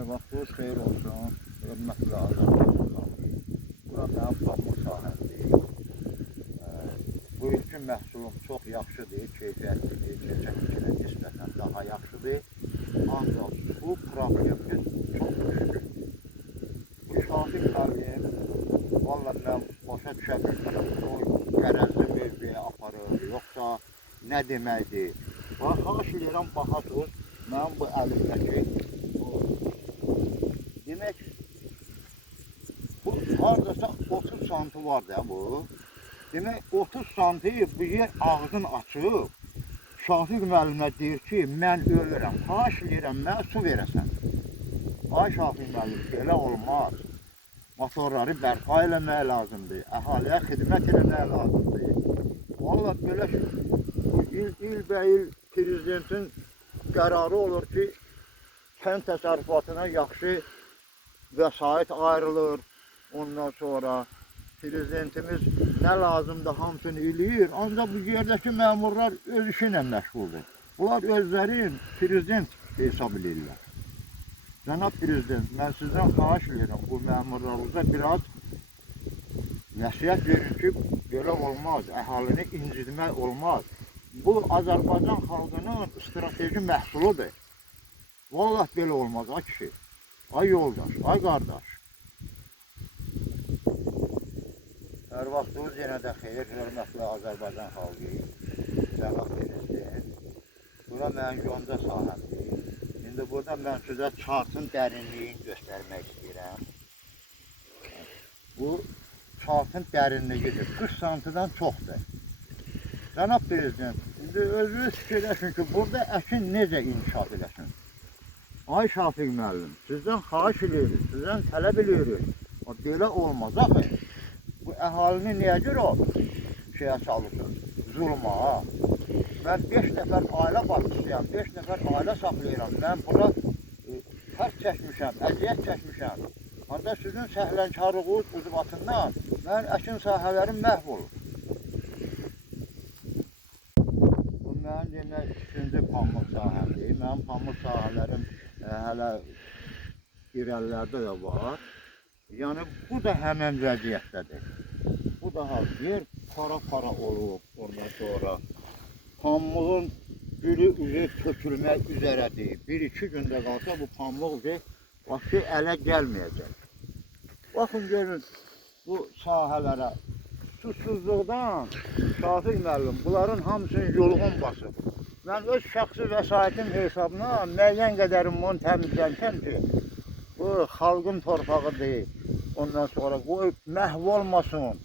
Her vaxtınız xeyir olsun. Hörmətli Azərbaycan. Bura mənim pambıq sahəmdir. Bu ilkin məhsulum çox yaxşıdır, keyfiyyətlidir, keçən ilkinə nisbətən daha yaxşıdır. Ancaq bu problemimiz çox düşdür. Bu şahsi problem, valla mən başa düşə bilmirəm. O qərəzli mövqeyə aparır, yoxsa nə deməkdir? Xahiş edirəm, baxasınız, mənim bu əlimdəki demək, bu haradasa 30 santı var da bu. Demək, 30 santı bu yer ağzını açıb, Şafiq müəllimə deyir ki, mən ölürəm, xahiş edirəm, mənə su verəsən. Ay Şafiq müəllim, belə olmaz. Motorları bərpa eləmək lazımdır, əhaliyə xidmət eləmək lazımdır. Valla belə il prezidentin qərarı olur ki, kənd təsərrüfatına yaxşı vəsait ayrılır. Ondan sonra prezidentimiz nə lazımdır hamısını eləyir. Ancaq bu yerdəki məmurlar öz işi ilə məşğuldur. Bunlar özləri prezident hesab edirlər. Cənab prezident, mən sizdən xahiş edirəm, bu məmurlarınıza biraz nəsihət verin ki, belə olmaz, əhalini incitmək olmaz. Bu Azərbaycan xalqının strateji məhsuludur. Vallahi belə olmaz, ay kişi, ay yoldaş, ay qardaş. Hər vaxtınız yenə də xeyir, hörmətli Azərbaycan xalqı, cənab prezident. Bura mənim yonca sahəmdir. İndi burada mən sizə çartın dərinliyini göstərmək istəyirəm. Bu çartın dərinliyidir, 40 santıdan çoxdur. Cənab prezident, indi özünüz fikirləşin ki, burada əkin necə inkişaf eləsin? Ay Şafiq müəllim, sizdən xahiş edirik, sizdən tələb edirik. Belə olmaz axı. Bu əhalini niyə görə şeyə çalışır? Zulma. Mən 5 nəfər ailə başçısıyam, 5 nəfər ailə saxlayıram. Mən bura fərq çəkmişəm, əziyyət çəkmişəm. Ancaq sizin səhlənkarlığınız ucbatından mənim əkin sahələrim məhv olur. Bu mənim demək ikinci pambıq sahəmdir. Mənim pambıq sahələrim hələ irəlilərdə də var. Yəni bu da həmən vəziyyətdədir. Bu daha yer para olub, ondan sonra pambığın gülü tökülmək üzərədir. 1-2 gündə qalsa bu pambıq vaxtı ələ gəlməyəcək. Baxın görün bu sahələrə susuzluqdan Şafiq müəllim bunların hamısını yolğun basıb. Mən öz şəxsi vəsaitim hesabına müəyyən qədərim onu təmizləmişəm ki, bu xalqın torpağıdır. Ondan sonra qoy məhv olmasın.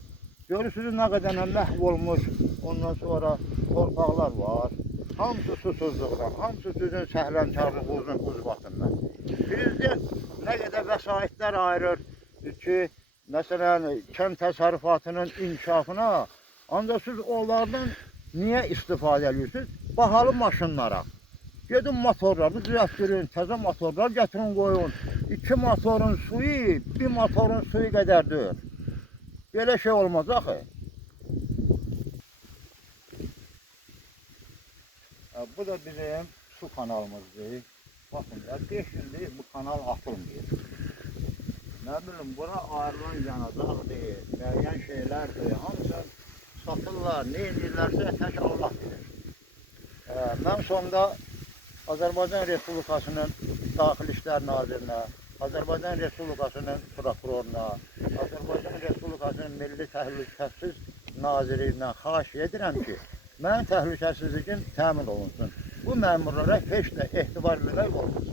Görürsünüz nə qədər məhv olmuş. Ondan sonra torpaqlar var. Hamısı susuzluqdan, hamısı sizin səhlənkarlığınızın ucbatından. Prezident nə qədər vəsaitlər ayırır ki, məsələn, kənd təsərrüfatının inkişafına, ancaq siz onlardan niyə istifadə edirsiniz? Bahalı maşınlara. Gedin motorlarını düzəltdirin, təzə motorlar gətirin qoyun. 2 motorun suyu, 1 motorun suyu qədərdir. Belə şey olmaz axı. Bu da bizim su kanalımızdır. Baxın, 5 gündür bu kanal atılmıyor. Nə bilim, bura ayrılan yanacaqdır, müəyyən şeylərdir. Hamısı satırlar, nə edirlərsə tək Allah bilir. Mən sonda Azərbaycan Respublikasının Daxili İşlər Nazirinə, Azərbaycan Respublikasının prokuroruna, Azərbaycan Respublikasının Milli Təhlükəsizlik Nazirindən xahiş edirəm ki, mənim təhlükəsizliğim təmin olunsun. Bu məmurlara heç də etibar eləmək olmaz.